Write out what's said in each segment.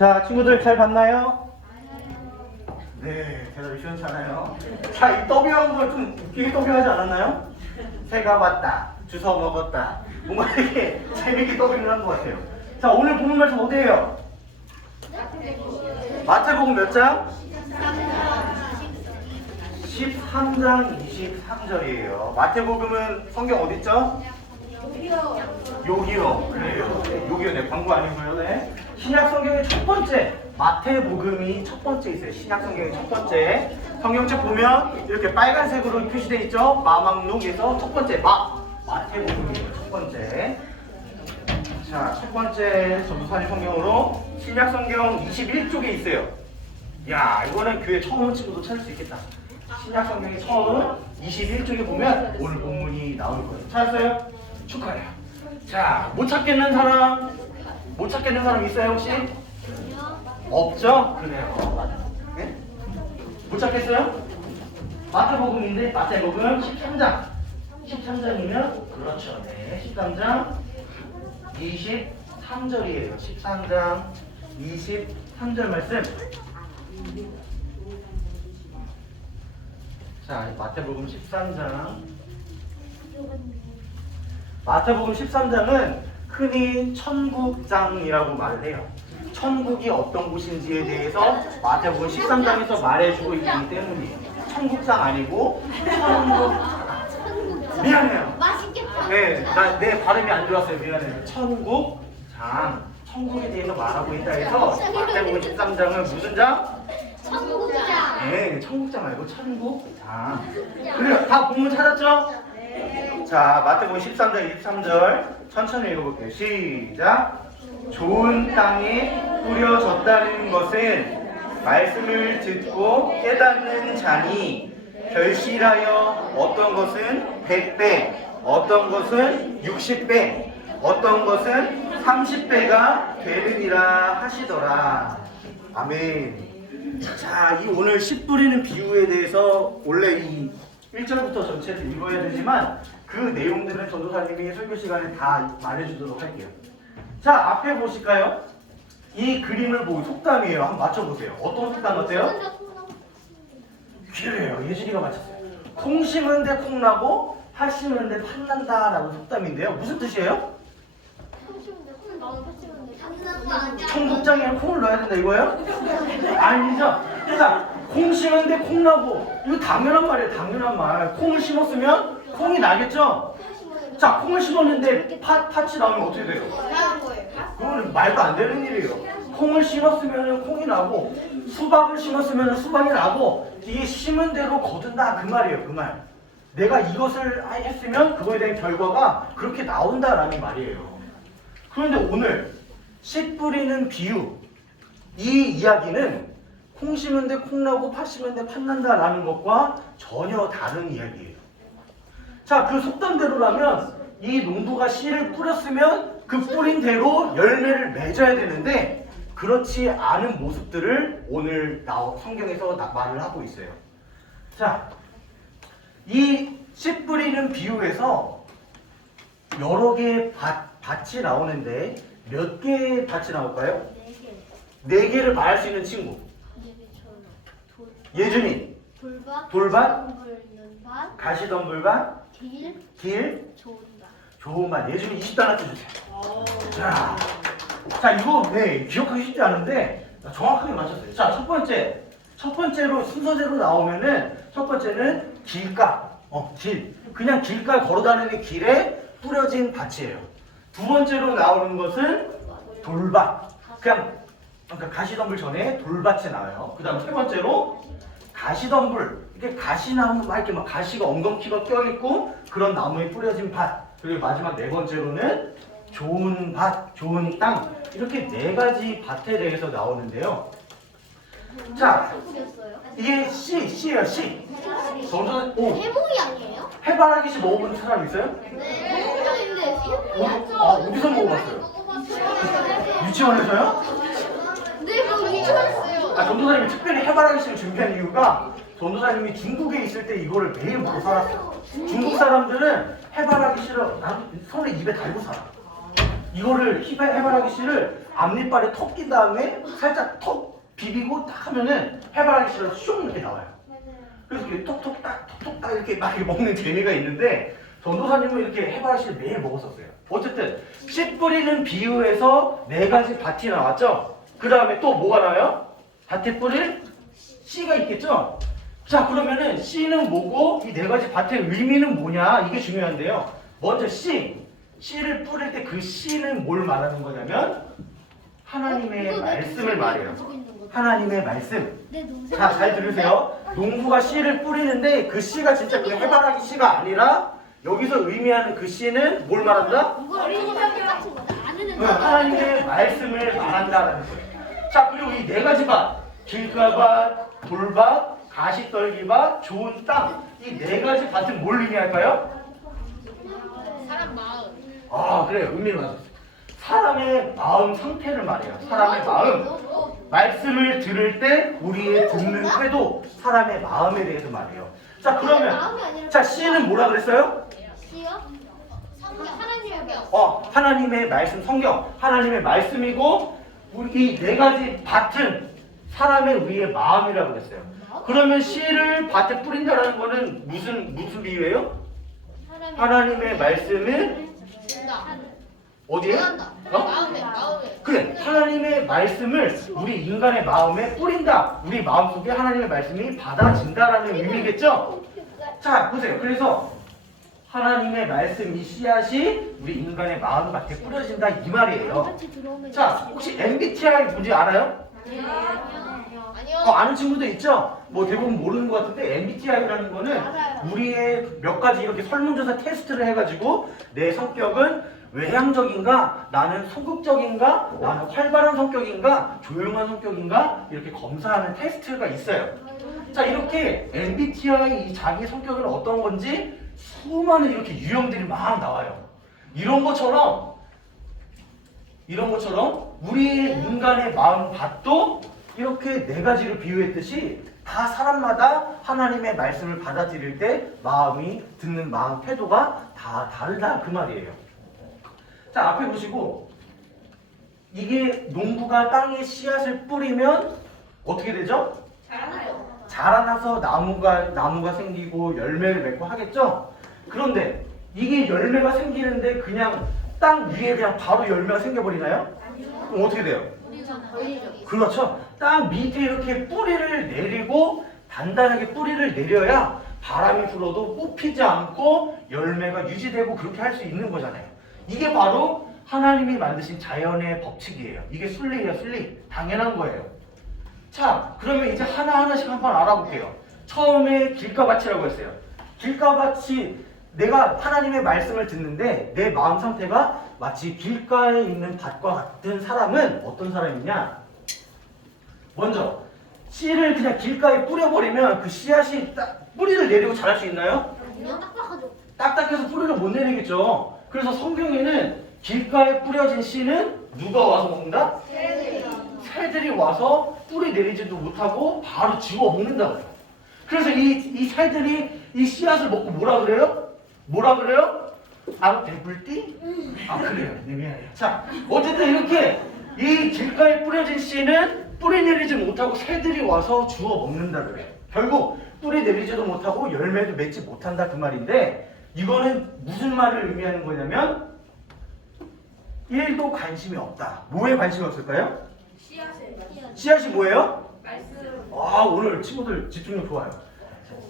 자, 친구들 잘 봤나요? 네, 대답이 시원찮아요. 자, 이 더빙한 걸 좀 웃기게 더빙하지 않았나요? 새가 왔다, 주워 먹었다. 뭔가 이렇게 재밌게 더빙을 한 것 같아요. 자, 오늘 본문 말씀 어디예요? 마태복음 몇 장? 13장 23절이에요. 마태복음은 성경 어딨죠? 여기요. 그래요. 여기요. 네, 광고 아니고요. 네. 신약 성경의 첫 번째 마태복음이 첫 번째 있어요. 신약 성경의 첫 번째 성경책 보면 이렇게 빨간색으로 표시되어 있죠. 마막록에서 첫 번째 마태복음이에요. 첫 번째. 자, 첫 번째 전도사님 성경으로 신약 성경 21쪽에 있어요. 야, 이거는 교회 처음 온 친구도 찾을 수 있겠다. 신약 성경의 처음 21쪽에 보면 오늘 본문이 나올 거예요. 찾았어요? 축하해요. 자, 못 찾겠는 사람? 못 찾겠는 사람 있어요 혹시? 없죠? 그래요. 네? 못 찾겠어요? 마태복음인데 마태복음 13장. 13장이면 그렇죠. 네. 13장 23절이에요. 13장 23절 말씀. 자, 마태복음 13장. 마태복음 13장은 흔히 천국장이라고 말을 해요. 천국이 어떤 곳인지에 대해서 마태복음 13장에서 말해주고 있기 때문이에요. 천국장 아니고 천국. 미안해요. 맛있겠다. 네, 내 발음이 안 좋았어요. 미안해요. 천국장. 천국에 대해서 말하고 있다 해서 마태복음 13장은 무슨 장? 천국장. 네, 천국장 말고 천국장. 그래요. 다 본문 찾았죠? 네. 자, 마태복음 13장 23절 천천히 읽어볼게요. 시작. 좋은 땅에 뿌려졌다는 것은 말씀을 듣고 깨닫는 자니 결실하여 어떤 것은 100배, 어떤 것은 60배, 어떤 것은 30배가 되느니라 하시더라. 아멘. 자, 이 오늘 씨 뿌리는 비유에 대해서 원래 이 1절부터 전체를 읽어야 되지만 그 내용들은 전도사님이 설교 시간에 다 말해주도록 할게요. 자, 앞에 보실까요? 이 그림을 보고 속담이에요. 한번 맞춰보세요. 어떤 속담 같아요? 그래요. 예준이가 맞췄어요. 콩 심은데 콩 나고 팥 심은데 팥 난다라는 속담인데요. 무슨 뜻이에요? 청국장에 콩을 넣어야 된다 이거예요? 아니죠. 그러니까 콩 심은데 콩 나고 이거 당연한 말이에요. 당연한 말. 콩을 심었으면 콩이 나겠죠? 자, 콩을 심었는데 팥이 나오면 어떻게 돼요? 그거는 말도 안 되는 일이에요. 콩을 심었으면 콩이 나고 수박을 심었으면 수박이 나고 이게 심은 대로 거둔다 그 말이에요. 그 말. 내가 이것을 했으면 그거에 대한 결과가 그렇게 나온다라는 말이에요. 그런데 오늘 씨 뿌리는 비유 이 이야기는 콩 심은데 콩 나고 팥 심은데 팥 난다라는 것과 전혀 다른 이야기예요. 자, 그 속담대로라면 이 농부가 씨를 뿌렸으면 그 뿌린 대로 열매를 맺어야 되는데 그렇지 않은 모습들을 오늘 성경에서 말을 하고 있어요. 자, 이 씨 뿌리는 비유에서 여러 개의 밭이 나오는데 몇 개의 밭이 나올까요? 4개를 말할 수 있는 친구. 예준이. 돌밭. 가시덤불밭. 길. 좋은 밭. 예준이 20단한테 주세요. 자, 이거 기억하기 쉽지 않은데 정확하게 맞췄어요. 자, 첫 번째로 순서대로 나오면은 첫 번째는 길가. 길. 그냥 길가 걸어다니는 길에 뿌려진 밭이에요. 두 번째로 나오는 것은 돌밭. 그러니까 가시덤불 전에 돌밭이 나와요. 그 다음 세 번째로 가시덤불. 이렇게 가시나무 막 이렇게 막 가시가 엉겅퀴가 껴있고 그런 나무에 뿌려진 밭. 그리고 마지막 네 번째로는 좋은 밭, 좋은 땅. 이렇게 4가지 밭에 대해서 나오는데요. 자, 이게 씨예요, 씨. 해몽이 아니에요? 해바라기 씨 먹어본 사람 있어요? 네. 해몽인데 해몽이었죠? 어디서 먹어봤어요? 유치원에서요? 네, 그럼 유치원했어요. 전도사님이 특별히 해바라기 씨를 준비한 이유가 전도사님이 중국에 있을 때 이거를 매일 먹고 살았어요. 중국 사람들은 해바라기 씨를 손에 입에 달고 살아. 이거를 해바라기 씨를 앞니빨에 턱 낀 다음에 살짝 턱 비비고 딱 하면은 해바라기 씨가 슝 이렇게 나와요. 그래서 이렇게 톡톡 딱 이렇게 막 이렇게 먹는 재미가 있는데 전도사님은 이렇게 해바라기 씨를 매일 먹었었어요. 어쨌든 씨 뿌리는 비유에서 4가지 밭이 나왔죠. 그 다음에 또 뭐가 나와요? 밭에 뿌릴 씨가 있겠죠. 자, 그러면은 씨는 뭐고 이 4가지 밭의 의미는 뭐냐, 이게 중요한데요. 먼저 씨를 뿌릴 때 그 씨는 뭘 말하는 거냐면 하나님의 말씀을 말해요. 하나님의 말씀. 자, 잘 들으세요. 농부가 씨를 뿌리는데 그 씨가 진짜 그 해바라기 씨가 아니라 여기서 의미하는 그 씨는 뭘 말한다? 하나님의 말씀을 말한다라는 거예요. 자, 그리고 이 4가지 밭, 길가밭, 돌밭, 가시떨기밭, 좋은 땅, 이 4가지 밭은 뭘 의미할까요? 사람 마음. 아, 그래요. 의미는 맞았어요. 사람의 마음 상태를 말해요. 사람의 마음. 말씀을 들을 때 우리의 듣는 태도, 사람의 마음에 대해서 말해요. 자, 그러면 자, 씨는 뭐라 그랬어요? 씨요? 하나님의 하나님의 말씀, 성경, 하나님의 말씀이고 우리 이 4가지 밭은 사람의 우리의 마음이라고 그랬어요. 그러면 씨를 밭에 뿌린다라는 거는 무슨 비유예요? 하나님의 말씀을 어디에? 마음에. 그래, 하나님의 말씀을 우리 인간의 마음에 뿌린다. 우리 마음속에 하나님의 말씀이 받아진다라는 의미겠죠? 자, 보세요. 그래서 하나님의 말씀, 이 씨앗이 우리 인간의 마음밭에 뿌려진다, 이 말이에요. 자, 혹시 MBTI 뭔지 알아요? 아니요. 아는 친구도 있죠? 뭐 대부분 모르는 것 같은데 MBTI라는 거는 우리의 몇 가지 이렇게 설문조사 테스트를 해가지고 내 성격은 외향적인가? 나는 소극적인가? 나는 활발한 성격인가? 조용한 성격인가? 이렇게 검사하는 테스트가 있어요. 자, 이렇게 MBTI 이 자기 성격은 어떤 건지 수많은 이렇게 유형들이 막 나와요. 이런 것처럼 우리 인간의 마음밭도 이렇게 4가지로 비유했듯이 다 사람마다 하나님의 말씀을 받아들일 때 마음이 듣는 마음 태도가 다 다르다, 그 말이에요. 자, 앞에 보시고 이게 농부가 땅에 씨앗을 뿌리면 어떻게 되죠? 자라나서 나무가 생기고 열매를 맺고 하겠죠? 그런데 이게 열매가 생기는데 그냥 땅 위에 그냥 바로 열매가 생겨버리나요? 그럼 어떻게 돼요? 그렇죠. 땅 밑에 이렇게 뿌리를 내리고 단단하게 뿌리를 내려야 바람이 불어도 뽑히지 않고 열매가 유지되고 그렇게 할 수 있는 거잖아요. 이게 바로 하나님이 만드신 자연의 법칙이에요. 이게 순리예요, 순리. 당연한 거예요. 자, 그러면 이제 하나하나씩 한번 알아볼게요. 처음에 길가밭이라고 했어요. 길가밭이 내가 하나님의 말씀을 듣는데 내 마음 상태가 마치 길가에 있는 밭과 같은 사람은 어떤 사람이냐? 먼저 씨를 그냥 길가에 뿌려버리면 그 씨앗이 뿌리를 내리고 자랄 수 있나요? 딱딱하죠. 딱딱해서 뿌리를 못 내리겠죠. 그래서 성경에는 길가에 뿌려진 씨는 누가 와서 먹는다? 새들이 와서 뿌리 내리지도 못하고 바로 지워 먹는다고 해요. 그래서 이 새들이 이 씨앗을 먹고 뭐라 그래요? 배불띠? 그래요. 네, 미안해요. 자, 어쨌든 이렇게 이 길가에 뿌려진 씨는 뿌리 내리지 못하고 새들이 와서 주워 먹는다 그래요. 결국 뿌리 내리지도 못하고 열매도 맺지 못한다, 그 말인데 이거는 무슨 말을 의미하는 거냐면 1도 관심이 없다. 뭐에 관심이 없을까요? 씨앗이 뭐예요? 오늘 친구들 집중력 좋아요.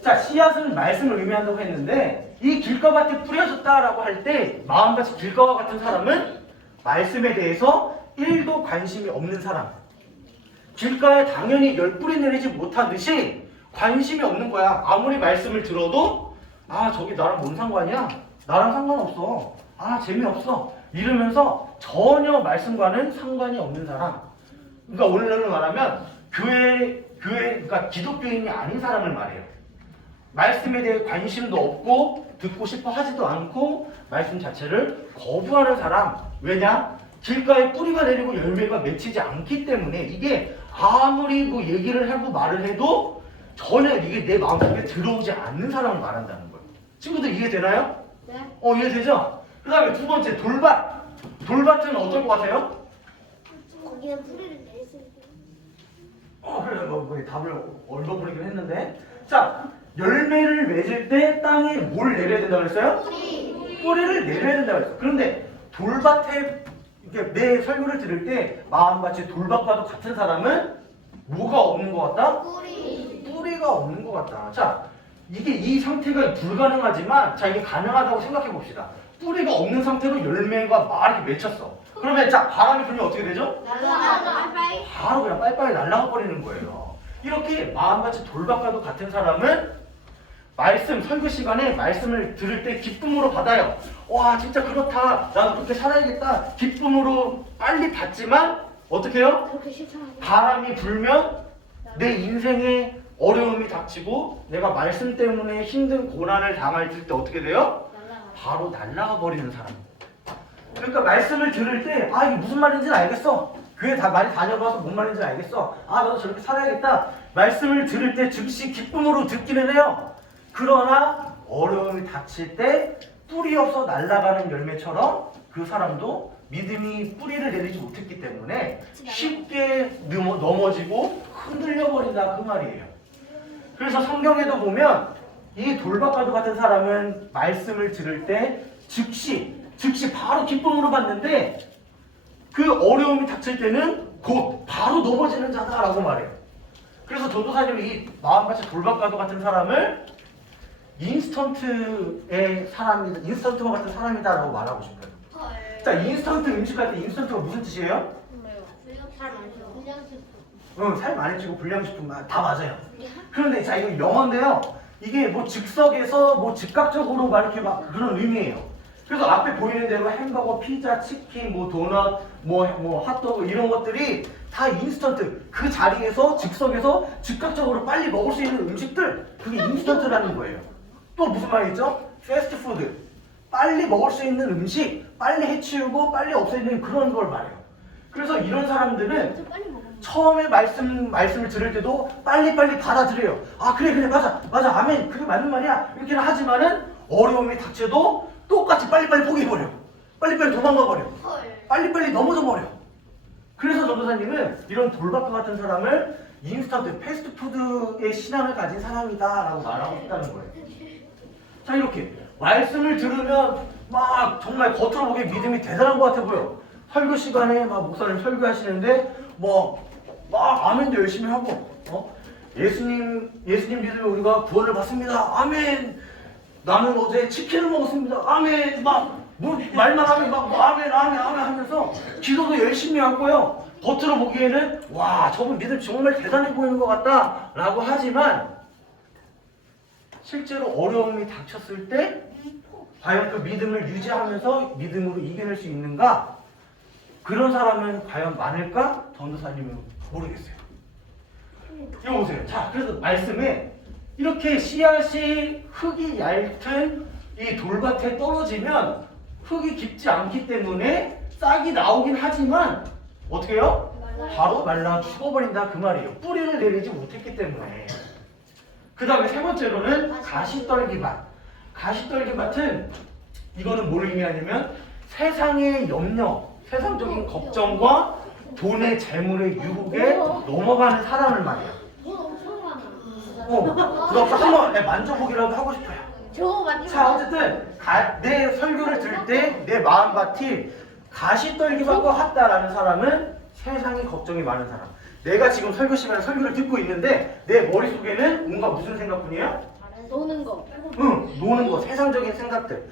자, 씨앗은 말씀을 의미한다고 했는데 이 길가밭에 뿌려졌다라고 할 때 마음같이 길가와 같은 사람은 말씀에 대해서 1도 관심이 없는 사람. 길가에 당연히 열 뿌리 내리지 못하듯이 관심이 없는 거야. 아무리 말씀을 들어도 저기 나랑 뭔 상관이야? 나랑 상관없어. 재미없어. 이러면서 전혀 말씀과는 상관이 없는 사람. 그러니까 오늘날로 말하면 그러니까 기독교인이 아닌 사람을 말해요. 말씀에 대해 관심도 없고 듣고 싶어 하지도 않고 말씀 자체를 거부하는 사람. 왜냐? 길가에 뿌리가 내리고 열매가 맺히지 않기 때문에 이게 아무리 뭐 얘기를 하고 말을 해도 전혀 이게 내 마음속에 들어오지 않는 사람을 말한다는 거예요. 친구들 이해되나요? 네. 이해되죠? 그 다음에 두 번째 돌밭. 돌밭은 어떨 것 같아요? 거기는 뿌리를 내리세요. 그래, 뭐 답을 얻어버리긴 했는데. 자, 열매를 맺을 때 땅에 뭘 내려야 된다고 그랬어요? 뿌리를 내려야 된다고 그랬어요. 그런데 돌밭에, 이렇게 내 설교를 들을 때 마음밭이 돌밭과도 같은 사람은 뭐가 없는 것 같다? 뿌리가 없는 것 같다. 자, 이게 이 상태가 불가능하지만, 자, 이게 가능하다고 생각해 봅시다. 뿌리가 없는 상태로 열매가 막 이렇게 맺혔어. 그러면 자, 바람이 불면 어떻게 되죠? 바로 그냥 빨리빨리 날아가 버리는 거예요. 이렇게 마음같이 돌밭과도 같은 사람은 말씀, 설교 시간에 말씀을 들을 때 기쁨으로 받아요. 와, 진짜 그렇다. 나도 그렇게 살아야겠다. 기쁨으로 빨리 받지만 어떻게 해요? 그렇게 실천하세요. 바람이 불면 내 인생에 어려움이 닥치고 내가 말씀 때문에 힘든 고난을 당할 때 어떻게 돼요? 바로 날아가 버리는 사람. 그러니까 말씀을 들을 때 이게 무슨 말인지는 알겠어. 교회 다 많이 다녀봐서 뭔 말인지는 알겠어. 나도 저렇게 살아야겠다. 말씀을 들을 때 즉시 기쁨으로 듣기는 해요. 그러나 어려움이 닥칠 때 뿌리 없어 날아가는 열매처럼 그 사람도 믿음이 뿌리를 내리지 못했기 때문에 쉽게 넘어지고 흔들려 버린다 그 말이에요. 그래서 성경에도 보면 이 돌밭과도 같은 사람은 말씀을 들을 때 즉시 바로 기쁨으로 받는데 그 어려움이 닥칠 때는 곧 바로 넘어지는 자다라고 말해요. 그래서 전도사님이 이 마음같이 돌밭과도 같은 사람을 인스턴트와 같은 사람이다라고 말하고 싶어요. 자, 인스턴트 음식할 때 인스턴트가 무슨 뜻이에요? 살 많이 찌고 불량식품 다 맞아요. 그런데 자, 이거 영어인데요. 이게 뭐 즉석에서 뭐 즉각적으로 막 이렇게 막 그런 의미예요. 그래서 앞에 보이는 대로 햄버거, 피자, 치킨, 뭐 도넛, 뭐 핫도그 이런 것들이 다 인스턴트. 그 자리에서 즉석에서 즉각적으로 빨리 먹을 수 있는 음식들, 그게 인스턴트라는 거예요. 또 무슨 말이 있죠? 패스트푸드. 빨리 먹을 수 있는 음식, 빨리 해치우고 빨리 없애는 그런 걸 말해요. 그래서 이런 사람들은 처음에 말씀을 들을 때도 빨리빨리 받아들여요. 그래 맞아 아멘, 그게 맞는 말이야 이렇게는 하지만은 어려움이 닥쳐도 똑같이 빨리빨리 포기해버려. 빨리빨리 도망가버려. 빨리빨리 넘어져 버려. 그래서 전도사님은 이런 돌밭과 같은 사람을 인스턴트 패스트푸드의 신앙을 가진 사람이다 라고 말하고 싶다는 거예요. 자, 이렇게 말씀을 들으면 막 정말 겉으로 보기에 믿음이 대단한 것 같아 보여. 설교 시간에 막 목사님 설교하시는데 막 아멘도 열심히 하고 예수님 믿으면 우리가 구원을 받습니다. 아멘. 나는 어제 치킨을 먹었습니다. 아멘. 말만 하면 아멘 하면서 기도도 열심히 하고요. 겉으로 보기에는 와, 저분 믿음 정말 대단해 보이는 것 같다 라고 하지만 실제로 어려움이 닥쳤을 때 과연 그 믿음을 유지하면서 믿음으로 이겨낼 수 있는가? 그런 사람은 과연 많을까? 전도사님은 모르겠어요. 이거 보세요. 자, 그래서 말씀에 이렇게 씨앗이 흙이 얇은 이 돌밭에 떨어지면 흙이 깊지 않기 때문에 싹이 나오긴 하지만 어떻게 해요? 바로 말라 죽어버린다 그 말이에요. 뿌리를 내리지 못했기 때문에. 그 다음에 세 번째로는 가시떨기밭. 가시떨기밭은 이거는 뭘 의미하냐면 세상의 염려, 세상적인 걱정과 돈의 재물의 유혹에 넘어가는 사람을 말이야. 부럽다. 한번 만져보기라도 하고 싶어요. 자, 어쨌든 내 설교를 들을 때 내 마음밭이 가시떨기밭과 같다라는 사람은 세상의 걱정이 많은 사람. 내가 지금 설교 시간에 설교를 듣고 있는데 내 머릿속에는 뭔가 무슨 생각뿐이야? 노는 거. 노는 거, 세상적인 생각들.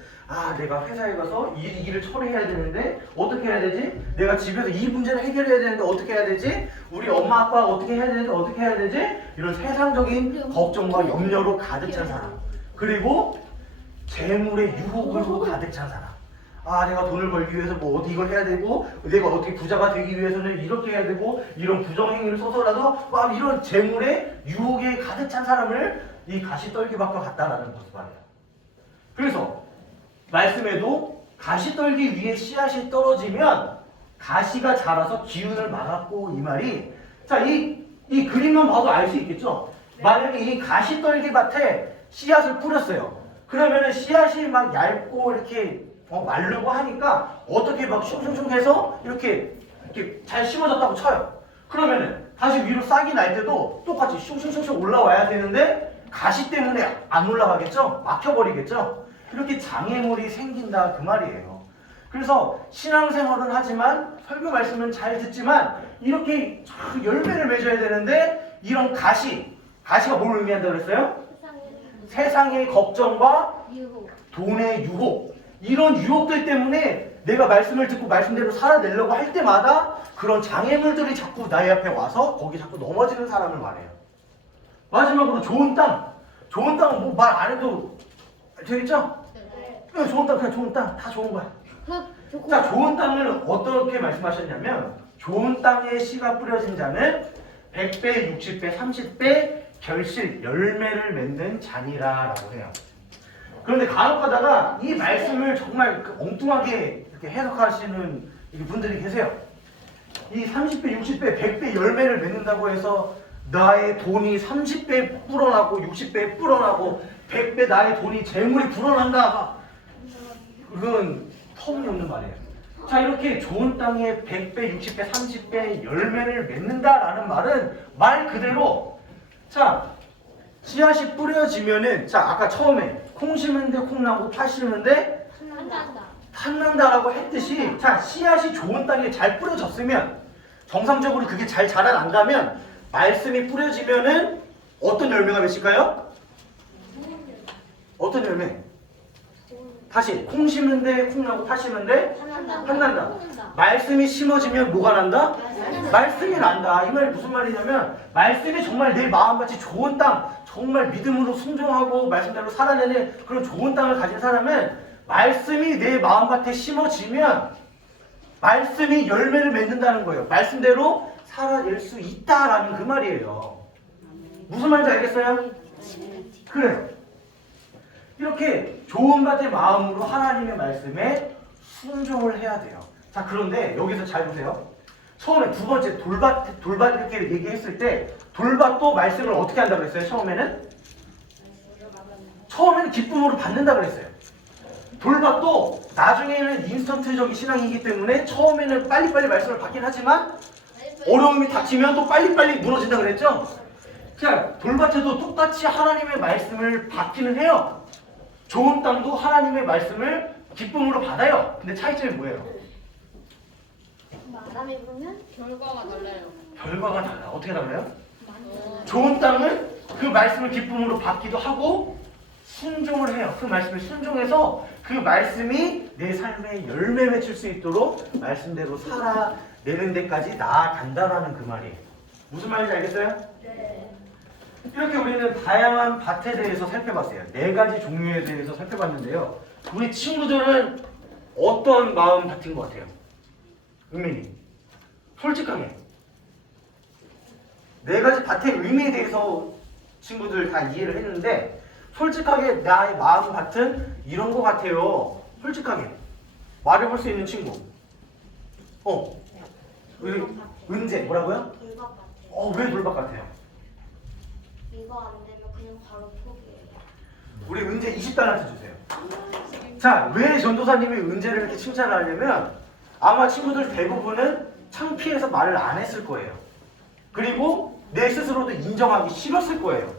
내가 회사에 가서 이 일을 처리해야 되는데 어떻게 해야 되지? 내가 집에서 이 문제를 해결해야 되는데 어떻게 해야 되지? 우리 엄마 아빠가 어떻게 해야 되지? 어떻게 해야 되지? 이런 세상적인 걱정과 염려로 가득 찬 사람. 그리고 재물의 유혹으로 가득 찬 사람. 내가 돈을 벌기 위해서 뭐 이걸 해야 되고, 내가 어떻게 부자가 되기 위해서는 이렇게 해야 되고, 이런 부정행위를 써서라도 막 이런 재물의 유혹에 가득 찬 사람을 이 가시떨기밭과 같다라는 것을 말해요. 그래서 말씀에도 가시떨기 위에 씨앗이 떨어지면 가시가 자라서 기운을 막았고 이 말이, 자, 이 그림만 봐도 알 수 있겠죠? 만약에 이 가시떨기밭에 씨앗을 뿌렸어요. 그러면은 씨앗이 막 얇고 이렇게 마르고 하니까 어떻게 막 슝슝슝 해서 이렇게 잘 심어졌다고 쳐요. 그러면은 다시 위로 싹이 날 때도 똑같이 슝슝슝슝 올라와야 되는데 가시 때문에 안 올라가겠죠? 막혀버리겠죠? 이렇게 장애물이 생긴다 그 말이에요. 그래서 신앙생활은 하지만 설교 말씀은 잘 듣지만 이렇게 열매를 맺어야 되는데 이런 가시가 뭘 의미한다고 그랬어요? 세상의 걱정과 유혹. 돈의 유혹, 이런 유혹들 때문에 내가 말씀을 듣고 말씀대로 살아내려고 할 때마다 그런 장애물들이 자꾸 나의 앞에 와서 거기 자꾸 넘어지는 사람을 말해요. 마지막으로 좋은 땅은 뭐 말 안 해도 되겠죠? 네. 좋은 땅, 그냥 좋은 땅, 다 좋은 거야. 좋고. 자, 좋은 땅을 어떻게 말씀하셨냐면 좋은 땅에 씨가 뿌려진 자는 100배, 60배, 30배 결실 열매를 맺는 자니라라고 해요. 그런데 간혹가다가 이 말씀을 정말 엉뚱하게 이렇게 해석하시는 분들이 계세요. 이 30배, 60배, 100배 열매를 맺는다고 해서 나의 돈이 30배 불어나고 60배 불어나고 100배 나의 돈이 재물이 불어난다. 그건 터무니없는 말이에요. 자, 이렇게 좋은 땅에 100배, 60배, 30배 열매를 맺는다라는 말은 말 그대로 자, 씨앗이 뿌려지면은 자, 아까 처음에 콩 심은데 콩 나고 팥 심은데 한다. 팥난다라고 했듯이 자, 씨앗이 좋은 땅에 잘 뿌려졌으면 정상적으로 그게 잘 자라난다면 말씀이 뿌려지면은 어떤 열매가 맺힐까요? 어떤 열매? 다시 콩 심는데 콩 나고 팥 심는데 팥 난다. 말씀이 심어지면 뭐가 난다? 말씀이 난다. 이 말이 무슨 말이냐면 말씀이 정말 내 마음같이 좋은 땅, 정말 믿음으로 순종하고 말씀대로 살아내는 그런 좋은 땅을 가진 사람은 말씀이 내 마음밭에 심어지면 말씀이 열매를 맺는다는 거예요. 말씀대로 살아낼 수 있다라는 그 말이에요. 무슨 말인지 알겠어요? 그래요. 이렇게 좋은 밭의 마음으로 하나님의 말씀에 순종을 해야 돼요. 자, 그런데 여기서 잘 보세요. 처음에 두 번째 돌밭 이렇게 얘기했을 때 돌밭도 말씀을 어떻게 한다고 그랬어요? 처음에는 기쁨으로 받는다고 그랬어요. 돌밭도 나중에는 인스턴트적인 신앙이기 때문에 처음에는 빨리빨리 말씀을 받긴 하지만 어려움이 닥치면 또 빨리빨리 무너진다고 그랬죠? 자, 돌밭에도 똑같이 하나님의 말씀을 받기는 해요. 좋은 땅도 하나님의 말씀을 기쁨으로 받아요. 근데 차이점이 뭐예요? 마감해 보면 결과가 달라요. 결과가 달라. 어떻게 달라요? 좋은 땅은 그 말씀을 기쁨으로 받기도 하고 순종을 해요. 그 말씀을 순종해서 그 말씀이 내 삶에 열매 맺힐 수 있도록 말씀대로 살아내는 데까지 나아간다라는 그 말이에요. 무슨 말인지 알겠어요? 네. 이렇게 우리는 다양한 밭에 대해서 살펴봤어요. 4가지 종류에 대해서 살펴봤는데요. 우리 친구들은 어떤 마음 같은 것 같아요? 은민이 솔직하게 4가지 밭의 의미에 대해서 친구들 다 이해를 했는데 솔직하게 나의 마음 같은 이런 것 같아요. 솔직하게 말해볼 수 있는 친구. 우리 은재 뭐라고요? 돌박 같아요. 왜 돌박 같아요? 이거 안 되면 그냥 바로 포기해요. 우리 은재 20달러트 주세요. 자, 왜 전도사님이 은재를 이렇게 칭찬을 하냐면 아마 친구들 대부분은 창피해서 말을 안 했을 거예요. 그리고 내 스스로도 인정하기 싫었을 거예요.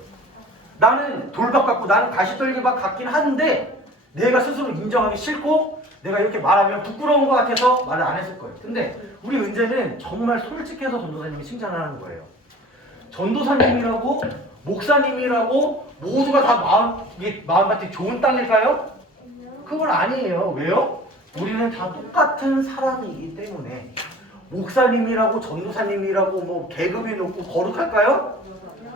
나는 돌박 같고 나는 가시떨기박 같긴 한데 내가 스스로 인정하기 싫고 내가 이렇게 말하면 부끄러운 것 같아서 말을 안 했을 거예요. 근데 우리 은재는 정말 솔직해서 전도사님이 칭찬을 하는 거예요. 전도사님이라고 목사님이라고 모두가 다 마음밭이 좋은 땅일까요? 그건 아니에요. 왜요? 우리는 다 똑같은 사람이기 때문에. 목사님이라고 전도사님이라고 뭐 계급이 높고 거룩할까요?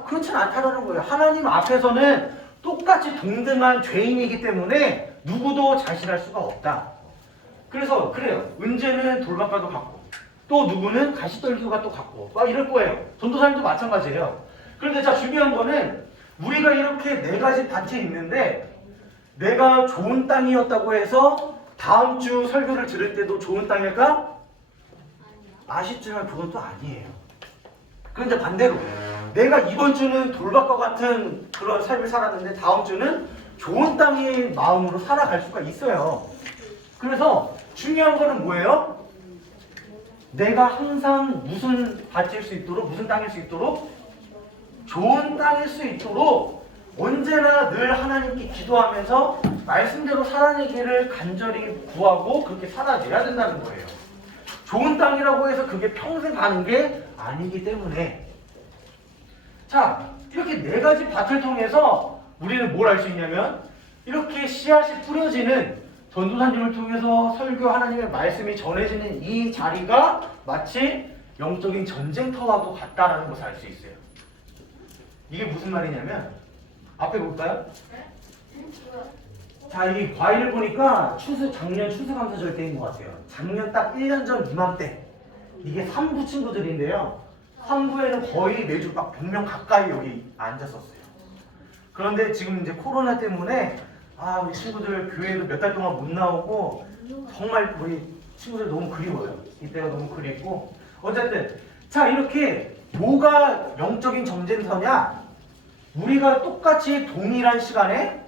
그렇진 않다는 거예요. 하나님 앞에서는 똑같이 동등한 죄인이기 때문에 누구도 자신할 수가 없다. 그래서 그래요. 은재는 돌박과도 같고 또 누구는 가시떨기가 또 같고 막 이럴 거예요. 전도사님도 마찬가지예요. 그런데 자, 중요한 거는 우리가 이렇게 4가지 밭에 있는데 내가 좋은 땅이었다고 해서 다음 주 설교를 들을 때도 좋은 땅일까? 아쉽지만 그건 또 아니에요. 그런데 반대로 내가 이번 주는 돌박과 같은 그런 삶을 살았는데 다음 주는 좋은 땅의 마음으로 살아갈 수가 있어요. 그래서 중요한 거는 뭐예요? 내가 항상 무슨 밭일 수 있도록, 무슨 땅일 수 있도록? 좋은 땅일 수 있도록 언제나 늘 하나님께 기도하면서 말씀대로 살아내기를 간절히 구하고 그렇게 살아내야 된다는 거예요. 좋은 땅이라고 해서 그게 평생 가는 게 아니기 때문에. 자, 이렇게 네 가지 밭을 통해서 우리는 뭘 알 수 있냐면 이렇게 씨앗이 뿌려지는 전도사님을 통해서 설교 하나님의 말씀이 전해지는 이 자리가 마치 영적인 전쟁터와도 같다라는 것을 알 수 있어요. 이게 무슨 말이냐면 앞에 볼까요? 자, 이 과일을 보니까 작년 추수감사절 때인 것 같아요. 작년 딱 1년 전 이맘때 이게 3부 친구들인데요. 3부에는 거의 매주 막 100명 가까이 여기 앉았었어요. 그런데 지금 이제 코로나 때문에 우리 친구들 교회도 몇 달 동안 못 나오고 정말 우리 친구들 너무 그리워요. 이때가 너무 그립고 어쨌든 자, 이렇게 뭐가 영적인 전쟁터냐? 우리가 똑같이 동일한 시간에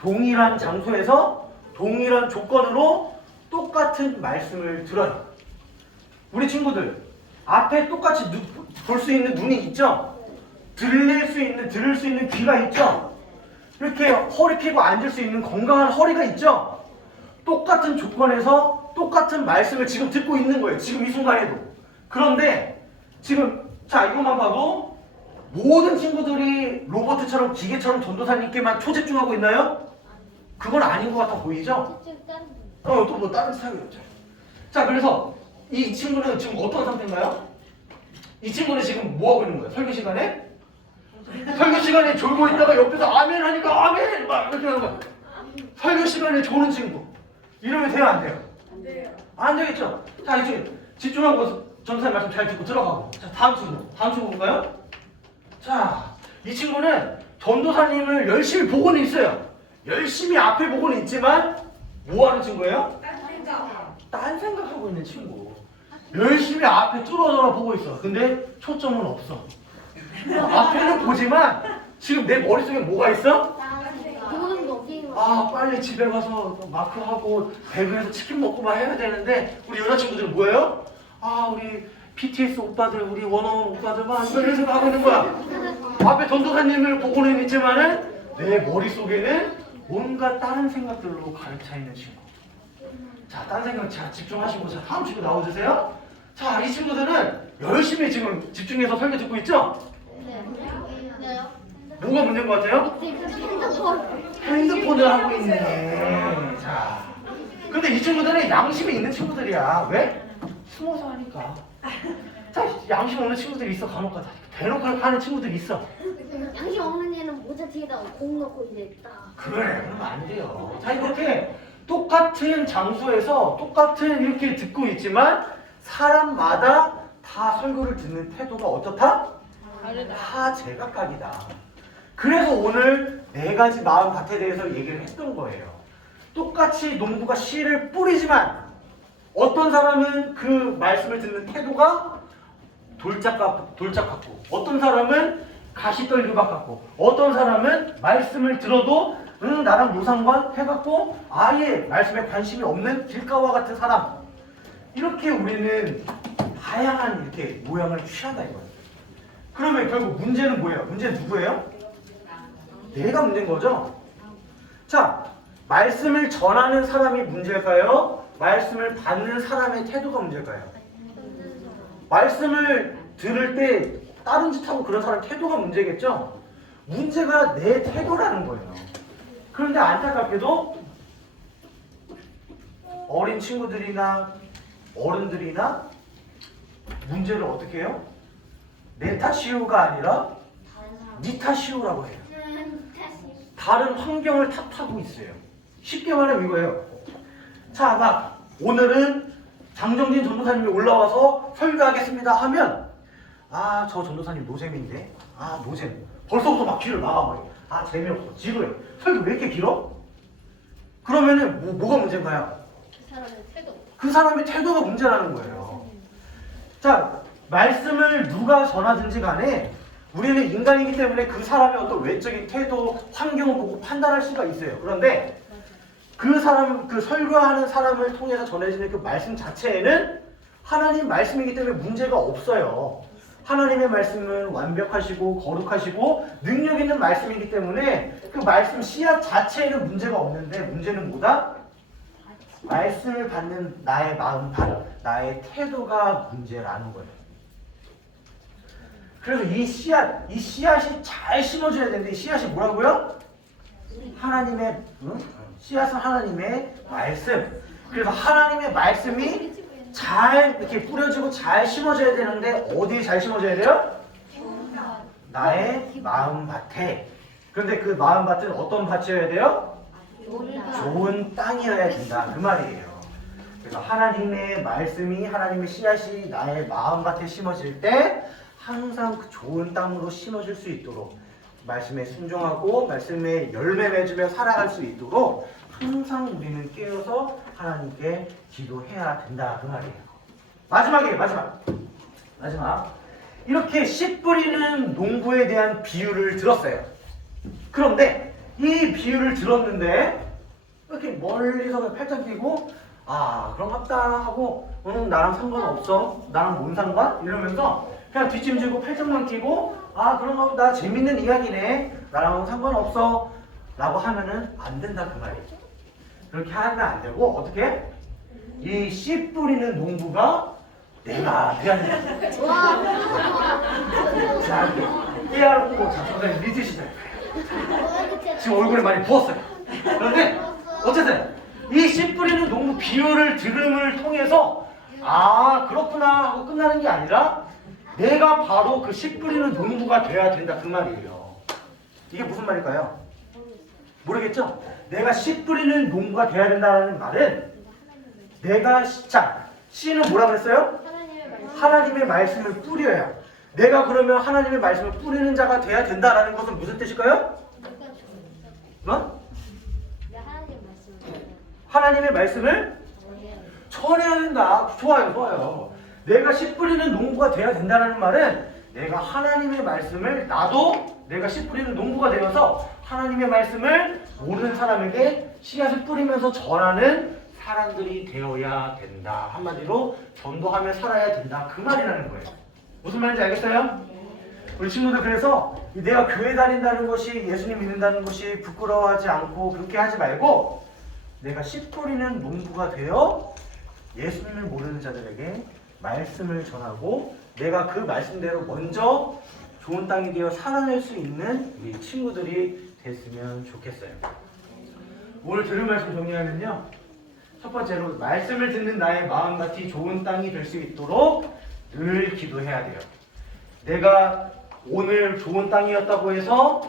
동일한 장소에서 동일한 조건으로 똑같은 말씀을 들어요. 우리 친구들 앞에 똑같이 볼 수 있는 눈이 있죠? 들을 수 있는 귀가 있죠? 이렇게 허리 펴고 앉을 수 있는 건강한 허리가 있죠? 똑같은 조건에서 똑같은 말씀을 지금 듣고 있는 거예요. 지금 이 순간에도. 그런데 지금 자, 이것만 봐도 모든 친구들이 로봇처럼 기계처럼 전도사님께만 초집중하고 있나요? 그건 아닌 것 같아 보이죠? 또 뭐 다른 짓 하고 있죠. 자, 그래서 이 친구는 지금 어떤 상태인가요? 이 친구는 지금 뭐 하고 있는 거예요? 설교 시간에? 설교 시간에 졸고 있다가 옆에서 아멘 하니까 아멘! 막 이렇게 하는 거야. 설교 시간에 조는 친구. 이러면 돼요, 안 돼요? 안 돼요. 안 되겠죠? 자, 이제 집중하고 전도사님 말씀 잘 듣고 들어가고. 자, 다음 친구 볼까요? 자, 이 친구는 전도사님을 열심히 보고는 있어요. 열심히 앞에 보고는 있지만 뭐 하는 친구예요? 딴 생각하고 있는 친구. 열심히 앞에 뚫어져라 보고 있어. 근데 초점은 없어. 앞에는 보지만 지금 내 머릿속에 뭐가 있어? 보는 거 없긴 빨리 집에 가서 마크하고 배그에서 치킨 먹고 막 해야 되는데 우리 여자친구들은 뭐예요? 우리 BTS 오빠들, 우리 원어원 오빠들 막 이런 생각하고 있는 거야. 앞에 전도사님을 보고는 있지만은 내 머릿속에는 뭔가 다른 생각들로 가득 차 있는 친구. 자, 다른 생각 자 집중하시고 자, 다음 친구 나와주세요. 자, 이 친구들은 열심히 지금 집중해서 설교 듣고 있죠? 네. 뭐가 문제인 것 같아요? 핸드폰을 하고 있네. 자, 근데 이 친구들은 양심이 있는 친구들이야. 왜? 숨어서 하니까. 자, 양심 없는 친구들이 있어. 간혹 가다 대놓고 하는 친구들이 있어. 양심 없는 애는 모자 뒤에다가 공 넣고 이제 딱. 그래, 그러면 안 돼요. 자, 이렇게 똑같은 장소에서 똑같은 이렇게 듣고 있지만 사람마다 다 설교를 듣는 태도가 어떻다? 다 제각각이다. 그래서 오늘 네 가지 마음 밭에 대해서 얘기를 했던 거예요. 똑같이 농부가 씨를 뿌리지만 어떤 사람은 그 말씀을 듣는 태도가 돌짝 같고 어떤 사람은 가시떨기박 같고 어떤 사람은 말씀을 들어도 나랑 무상관 해갖고 아예 말씀에 관심이 없는 길가와 같은 사람. 이렇게 우리는 다양한 이렇게 모양을 취한다 이거예요. 그러면 결국 문제는 뭐예요? 문제는 누구예요? 내가 문제인 거죠? 자, 말씀을 전하는 사람이 문제일까요? 말씀을 받는 사람의 태도가 문제일까요? 말씀을 들을 때 다른 짓 하고 그런 사람 태도가 문제겠죠? 문제가 내 태도라는 거예요. 그런데 안타깝게도 어린 친구들이나 어른들이나 문제를 어떻게 해요? 내 탓이오가 아니라 니 탓이오라고 해요. 다른 환경을 탓하고 있어요. 쉽게 말하면 이거예요. 자, 막 오늘은 장정진 전도사님이 올라와서 설교하겠습니다 하면 저 전도사님 노잼인데 노잼. 벌써부터 막 귀를 막아버려. 재미없어. 지루해. 설교 왜 이렇게 길어? 그러면은 뭐가 문제인가요? 그 사람의 태도가 문제라는 거예요. 자, 말씀을 누가 전하든지 간에 우리는 인간이기 때문에 그 사람의 어떤 외적인 태도, 환경을 보고 판단할 수가 있어요. 그런데 그 사람, 그 설교하는 사람을 통해서 전해지는 그 말씀 자체에는 하나님 말씀이기 때문에 문제가 없어요. 하나님의 말씀은 완벽하시고 거룩하시고 능력 있는 말씀이기 때문에 그 말씀 씨앗 자체에는 문제가 없는데 문제는 뭐다? 말씀을 받는 나의 마음, 나의 태도가 문제라는 거예요. 그래서 이 씨앗이 잘 심어져야 되는데 이 씨앗이 뭐라고요? 하나님의, 씨앗은 하나님의 말씀. 그래서 하나님의 말씀이 잘 이렇게 뿌려지고 잘 심어져야 되는데 어디에 잘 심어져야 돼요? 나의 마음밭에. 그런데 그 마음밭은 어떤 밭이어야 돼요? 좋은 땅이어야 된다 그 말이에요. 그래서 하나님의 말씀이 하나님의 씨앗이 나의 마음밭에 심어질 때 항상 그 좋은 땅으로 심어질 수 있도록 말씀에 순종하고 말씀에 열매 맺으며 살아갈 수 있도록 항상 우리는 깨어서 하나님께 기도해야 된다 그 말이에요. 마지막 이렇게 씨 뿌리는 농부에 대한 비유를 들었어요. 그런데 이 비유를 들었는데 이렇게 멀리서 그냥 팔짱 끼고 그런갑다 하고 나랑 상관없어, 나랑 뭔 상관? 이러면서 그냥 뒷짐지고 팔짱만 끼고 그런가 보다, 재밌는 이야기네, 나랑은 상관없어 라고 하면은 안 된다 그 말이죠. 그렇게 하면 안 되고 어떻게? 이 씨 뿌리는 농부가 내가 돼야 돼. 자, 깨알고 선생님 믿으시죠? 지금 얼굴에 많이 부었어요. 그런데 어쨌든 이 씨 뿌리는 농부 비유를 들음을 통해서 그렇구나 하고 끝나는 게 아니라 내가 바로 그 씨 뿌리는 농부가 돼야 된다 그 말이에요. 이게 무슨 말일까요? 모르겠죠? 내가 씨 뿌리는 농부가 돼야 된다는 말은 내가 씨는 뭐라 그랬어요? 하나님의 말씀을 뿌려야. 내가 그러면 하나님의 말씀을 뿌리는 자가 돼야 된다라는 것은 무슨 뜻일까요? 하나님의 말씀을 전해야 된다. 좋아요. 내가 씨 뿌리는 농부가 돼야 된다는 말은 내가 하나님의 말씀을 내가 씨 뿌리는 농부가 되어서 하나님의 말씀을 모르는 사람에게 씨앗을 뿌리면서 전하는 사람들이 되어야 된다. 한마디로 전도하며 살아야 된다 그 말이라는 거예요. 무슨 말인지 알겠어요? 우리 친구들, 그래서 내가 교회 다닌다는 것이, 예수님 믿는다는 것이 부끄러워하지 않고 그렇게 하지 말고 내가 씨 뿌리는 농부가 되어 예수님을 모르는 자들에게 말씀을 전하고 내가 그 말씀대로 먼저 좋은 땅이 되어 살아낼 수 있는 우리 친구들이 됐으면 좋겠어요. 오늘 들은 말씀 정리하면요, 첫 번째로 말씀을 듣는 나의 마음같이 좋은 땅이 될 수 있도록 늘 기도해야 돼요. 내가 오늘 좋은 땅이었다고 해서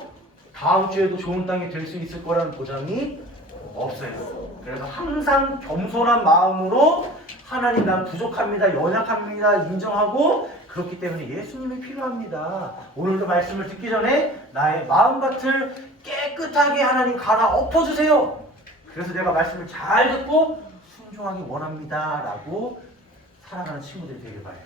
다음 주에도 좋은 땅이 될 수 있을 거라는 보장이 없어요. 그래서 항상 겸손한 마음으로 하나님, 난 부족합니다, 연약합니다 인정하고, 그렇기 때문에 예수님이 필요합니다. 오늘도 말씀을 듣기 전에 나의 마음밭을 깨끗하게 하나님 갈아 엎어주세요. 그래서 내가 말씀을 잘 듣고 순종하기 원합니다 라고 살아가는 친구들이 되길 바래요.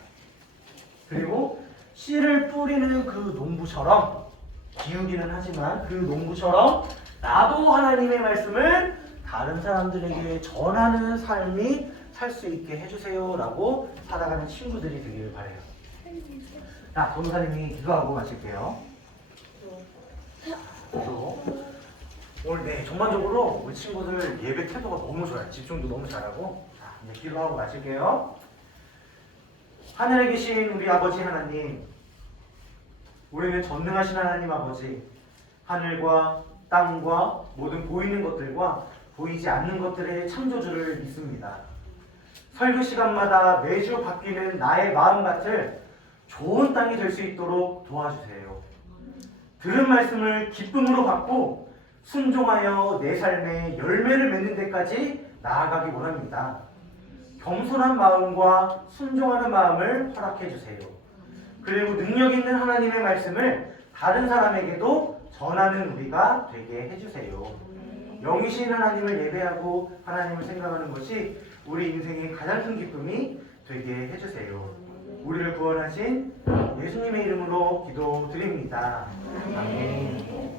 그리고 씨를 뿌리는 그 농부처럼, 기우기는 하지만 그 농부처럼 나도 하나님의 말씀을 다른 사람들에게 전하는 삶이 살 수 있게 해주세요 라고 살아가는 친구들이 되길 바래요. 자, 전도사님이 기도하고 마칠게요. 오늘 전반적으로 우리 친구들 예배 태도가 너무 좋아요. 집중도 너무 잘하고. 자, 이제 기도하고 마칠게요. 하늘에 계신 우리 아버지 하나님, 우리는 전능하신 하나님 아버지, 하늘과 땅과 모든 보이는 것들과 보이지 않는 것들의 창조주를 믿습니다. 설교 시간마다 매주 바뀌는 나의 마음밭을 좋은 땅이 될 수 있도록 도와주세요. 들은 말씀을 기쁨으로 받고 순종하여 내 삶에 열매를 맺는 데까지 나아가기 원합니다. 겸손한 마음과 순종하는 마음을 허락해 주세요. 그리고 능력 있는 하나님의 말씀을 다른 사람에게도 전하는 우리가 되게 해주세요. 영이신 하나님을 예배하고 하나님을 생각하는 것이 우리 인생의 가장 큰 기쁨이 되게 해주세요. 우리를 구원하신 예수님의 이름으로 기도드립니다. 아멘.